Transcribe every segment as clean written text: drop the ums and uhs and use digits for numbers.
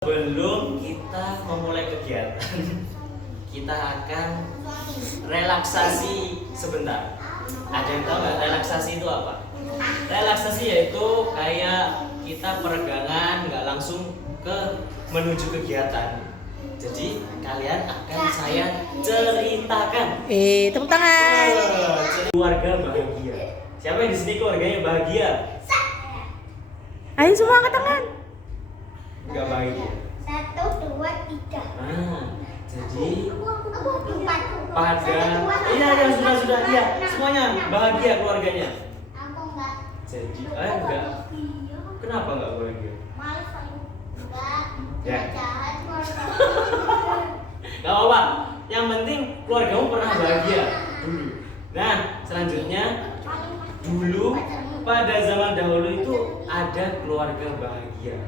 Sebelum kita memulai kegiatan, kita akan relaksasi sebentar. Ada yang tahu nggak relaksasi itu apa? Relaksasi yaitu kayak kita peregangan, nggak langsung menuju kegiatan. Jadi kalian akan saya ceritakan. Tepuk tangan. Keluarga bahagia. Siapa yang di sini keluarganya bahagia? Ayo semua angkat tangan. Nggak bahagia. 1, 2, 3. Jadi Empat. pada sudah iya semuanya bahagia keluarganya. Aku enggak. Jadi enggak. Kenapa enggak bahagia? Malas aku. Enggak. Ya. Jahat keluarga. Gak apa-apa. Yang penting keluargamu pernah bahagia dulu. Nah, selanjutnya dulu pada zaman dahulu itu ada keluarga bahagia.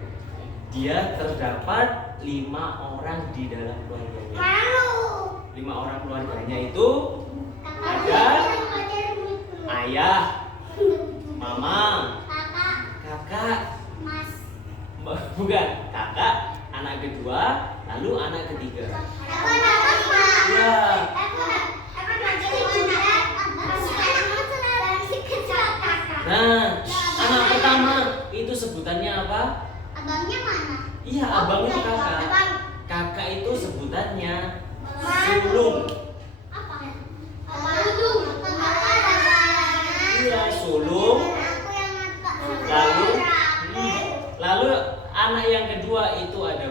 Dia terdapat 5 orang di dalam keluarganya. Malu. 5 orang keluarganya itu ada ayah, mama, kakak, Mas. bukan kakak, anak kedua, lalu anak ketiga. Aku dapat, Pak. Ya. Aku Nah, anak pertama itu sebutannya apa? Abangnya mana? Iya, abang itu kakak. Abang. Kakak itu sebutannya Mas. sulung. Apa? Sulung. Iya, sulung. Aku yang agak. Lalu anak yang kedua itu ada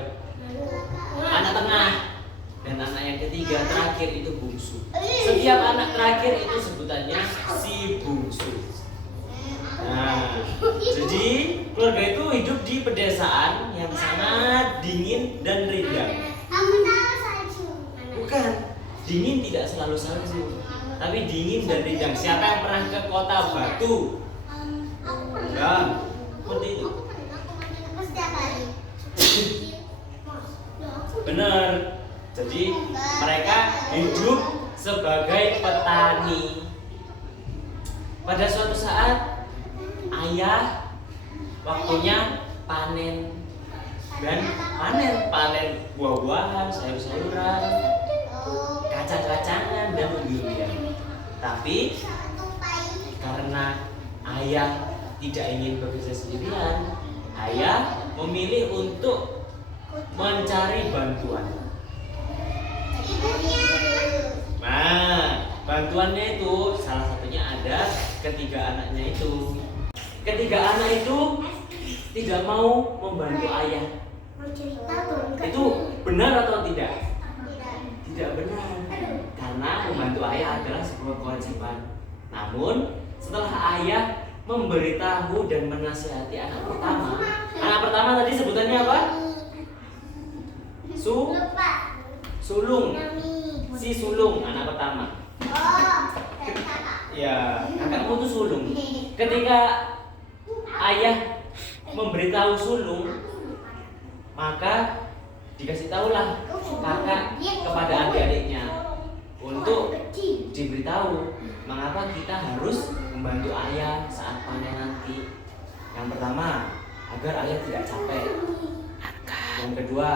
anak tengah dan anak yang ketiga terakhir itu bungsu. Setiap anak terakhir itu sebutannya si bungsu. Nah, jadi keluarga itu hidup di pedesaan yang sangat dingin dan rindang. Kamu tahu salju? Bukan, dingin tidak selalu salju, tapi dingin dan rindang. Siapa yang pernah ke Kota Batu? Aku pernah. Enggak, seperti itu. Aku setiap hari. Benar. Jadi mereka hidup sebagai petani. Pada suatu saat ayah waktunya panen buah-buahan, sayur-sayuran, kacang-kacangan dan umbi-umbian. Tapi karena ayah tidak ingin bekerja sendirian, ayah memilih untuk mencari bantuan. Nah, bantuannya itu salah satunya ada ketiga anaknya itu. Ketiga anak itu tidak mau membantu ayah. Itu benar atau tidak? Tidak benar. Karena membantu ayah adalah sebuah kewajiban. Namun, setelah ayah memberitahu dan menasihati anak pertama tadi sebutannya apa? Sulung. Si sulung anak pertama. Ya, kakakmu tuh sulung. Ketika ayah memberitahu sulung, maka dikasih tahulah kakak kepada adik-adiknya untuk diberitahu mengapa kita harus membantu ayah saat panen nanti. Yang pertama, agar ayah tidak capek. Yang kedua,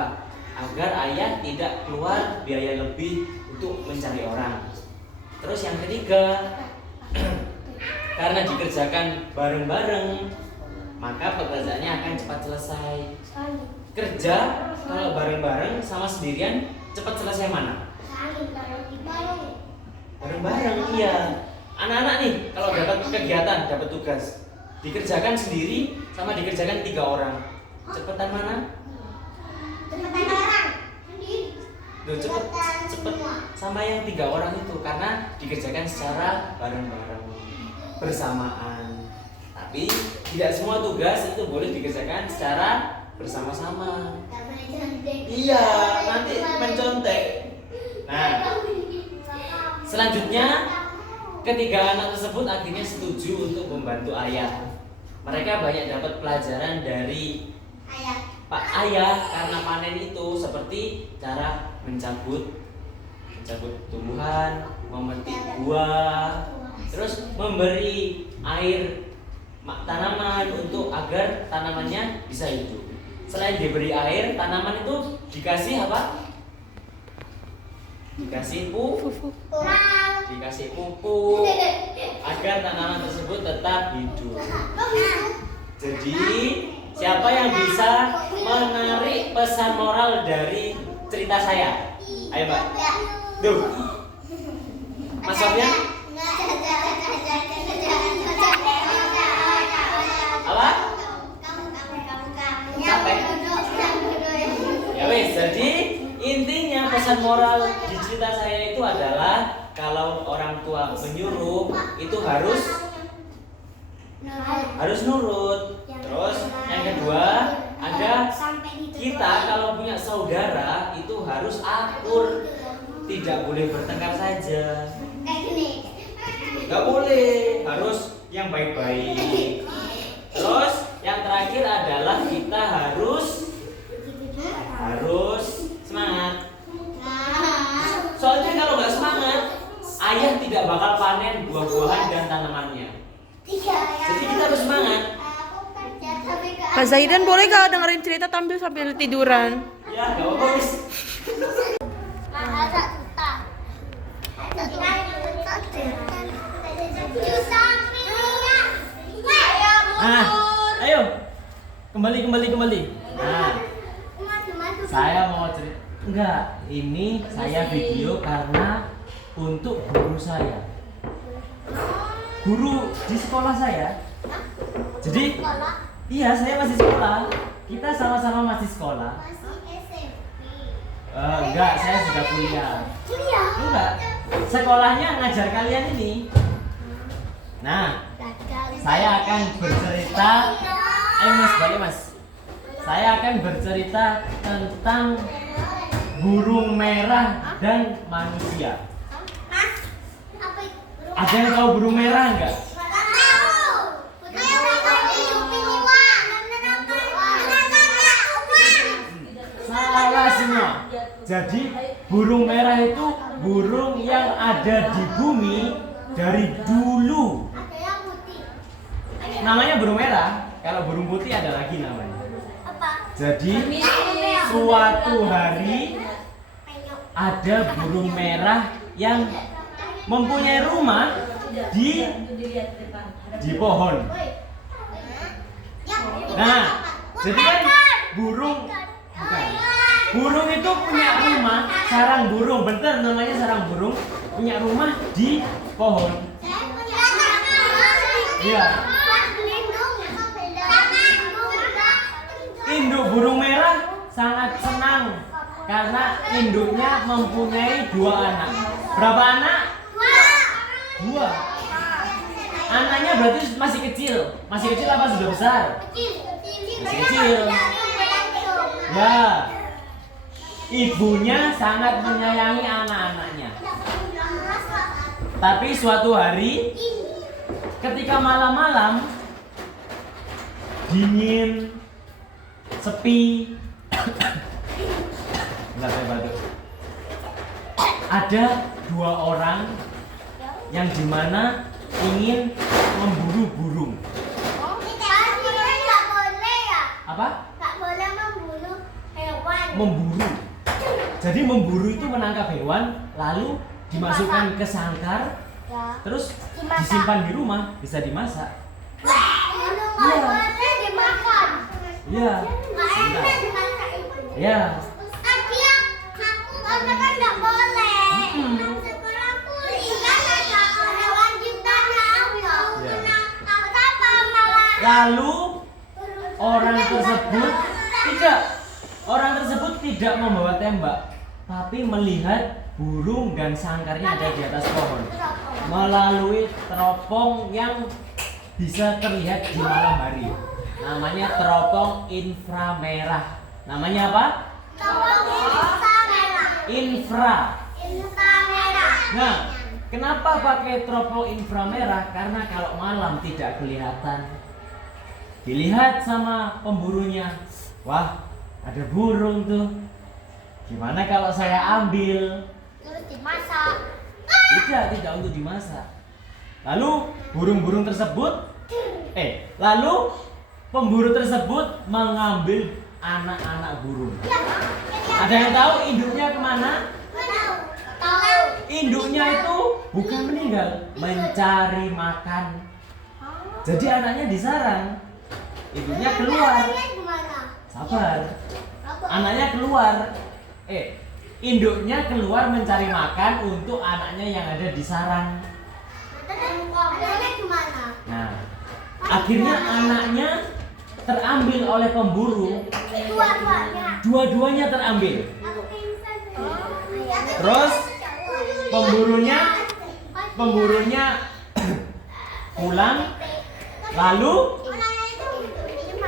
agar ayah tidak keluar biaya lebih untuk mencari orang. Terus yang ketiga, karena dikerjakan bareng-bareng, maka pekerjaannya akan cepat selesai. Kerja kalau bareng-bareng sama sendirian cepat selesai mana? Bareng-bareng, iya. Anak-anak nih kalau dapat kegiatan, dapat tugas, dikerjakan sendiri sama dikerjakan 3 orang, cepetan mana? Loh, cepet sama yang 3 orang itu karena dikerjakan secara bareng-bareng bersamaan. Tapi tidak semua tugas itu boleh dikerjakan secara bersama-sama. Iya, nanti mencontek. Nah, selanjutnya ketiga anak tersebut akhirnya setuju untuk membantu ayah. Mereka banyak dapat pelajaran dari Pak Ayah karena panen itu seperti cara mencabut tumbuhan, memetik buah, terus memberi air tanaman untuk agar tanamannya bisa hidup. selain diberi air, tanaman itu dikasih apa? Dikasih dikasih pupuk agar tanaman tersebut tetap hidup. Jadi siapa yang bisa menarik pesan moral dari cerita saya? Ayo Mbak. Tuh. Mas Sofyan? Apa? Capek? Ya wes, jadi intinya pesan moral di cerita saya itu adalah kalau orang tua menyuruh itu harus nurut. Terus yang kedua ada kita kalau punya saudara itu harus akur, tidak boleh bertengkar saja. Nggak boleh, harus yang baik-baik. Terus yang terakhir adalah kita harus semangat. Soalnya kalau nggak semangat, ayah tidak bakal panen buah-buahan dan tanamannya. Jadi kita harus semangat. Kak Zaidan boleh gak dengerin cerita sambil tiduran? Ya, nggak apa-apa Miss. Nah, ayo kembali. Nah, saya mau cerita. Enggak, ini saya video karena untuk guru saya. Guru di sekolah saya. Jadi, iya saya masih sekolah. Kita sama-sama masih sekolah. Enggak, saya sudah kuliah. Enggak, sekolahnya ngajar kalian ini. Nah, saya akan bercerita. Ayo Mas, balik Mas. Saya akan bercerita tentang burung merah dan manusia. Ada yang tahu burung merah enggak? Salah semua. Jadi burung merah itu burung yang ada di bumi dari dulu. Namanya burung merah. Kalau burung putih ada lagi namanya. Jadi suatu hari ada burung merah yang mempunyai rumah di pohon. Nah, jadi kan burung itu punya rumah, sarang burung, bener namanya sarang burung, punya rumah di pohon. Iya. Induk burung merah sangat senang karena induknya mempunyai 2 anak. Berapa anak? 2. Anaknya berarti masih kecil. Masih kecil apa sudah besar? Masih kecil. Ya. Ibunya sangat menyayangi anak-anaknya. Tapi suatu hari ketika malam-malam dingin, sepi, enggak saya batuk. Ada 2 orang yang dimana ingin memburu burung. Apa? Nggak boleh memburu hewan. Memburu. Jadi memburu itu menangkap hewan, lalu dimasukkan ke sangkar, terus disimpan di rumah, bisa dimasak. Nggak boleh dimakan. Iya. Ya. Tapi aku kan nggak boleh. Sekolah kuliah ada wajib tanam. Kenapa malah? Lalu orang tersebut tidak membawa tembak, tapi melihat burung dan sangkarnya ada di atas pohon melalui teropong yang bisa terlihat di malam hari. Namanya teropong inframerah. Namanya apa? Inframerah. Nah, kenapa pakai teropong inframerah? Karena kalau malam tidak kelihatan. Dilihat sama pemburunya. Wah, ada burung tuh. Gimana kalau saya ambil? Terus dimasak. Tidak untuk dimasak. Lalu lalu pemburu tersebut mengambil anak-anak burung. Ada yang tahu induknya kemana? Tahu. Induknya itu bukan meninggal, mencari makan. Jadi anaknya di sarang, induknya keluar. Sabar. Anaknya keluar. Induknya keluar mencari makan untuk anaknya yang ada di sarang. Nah, akhirnya anaknya terambil oleh pemburu. Dua-duanya terambil. Terus pemburunya pulang, lalu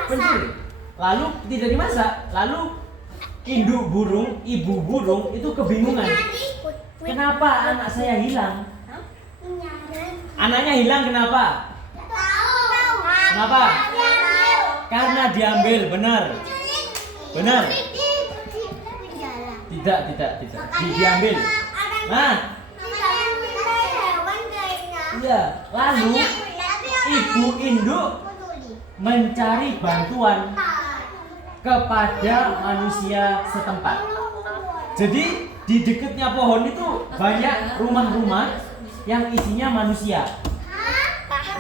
pencuri. Lalu tidak dimasak. Lalu induk burung, ibu burung itu kebingungan. Kenapa anak saya hilang? Anaknya hilang kenapa? Kenapa? Karena diambil, benar. Benar. Tidak. Diambil. Nah, iya. Lalu ibu induk mencari bantuan kepada manusia setempat. Jadi di dekatnya pohon itu banyak rumah-rumah yang isinya manusia.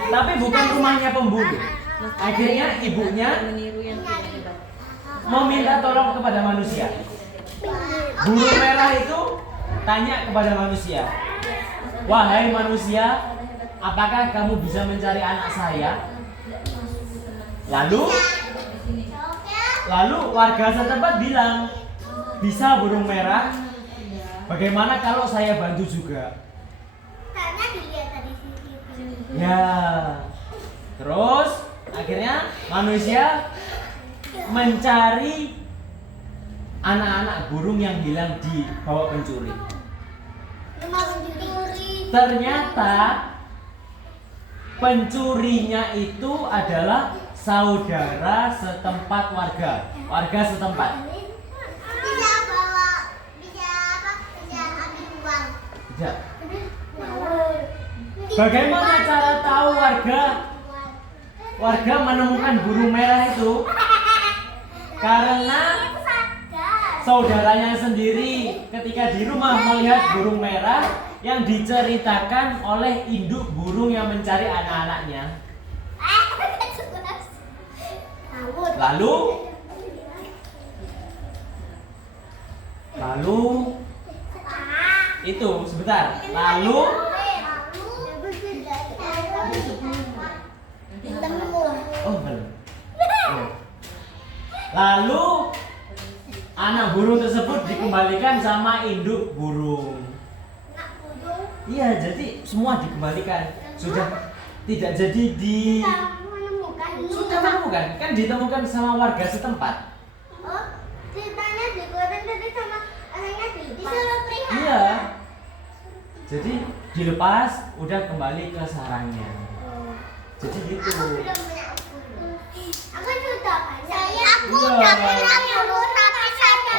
Tapi bukan rumahnya pemburu. Akhirnya ibunya meminta tolong kepada manusia. Burung merah itu tanya kepada manusia, "Wahai manusia, apakah kamu bisa mencari anak saya?" Lalu warga setempat bilang, "Bisa burung merah. Bagaimana kalau saya bantu juga?" Karena dilihat dari CCTV. Ya. Terus akhirnya manusia mencari anak-anak burung yang hilang di bawah pencuri. Ternyata pencurinya itu adalah saudara setempat warga setempat. Bisa ambil uang. Tidak. Bagaimana cara tahu warga menemukan burung merah itu? Karena saudaranya sendiri ketika di rumah melihat burung merah yang diceritakan oleh induk burung yang mencari anak-anaknya. Lalu itu sebentar. Lalu anak burung tersebut dikembalikan sama induk burung. Iya, jadi semua dikembalikan. Sudah tidak jadi sudah menemukan, kan ditemukan sama warga setempat. Oh, ceritanya digoreng tadi sama anaknya disuruh pelihara. Iya. Jadi dilepas, udah kembali ke sarangnya. Jadi gitu. Aku belum punya burung. Aku sudah banyak. Aku Iya. udah punya burung tapi saya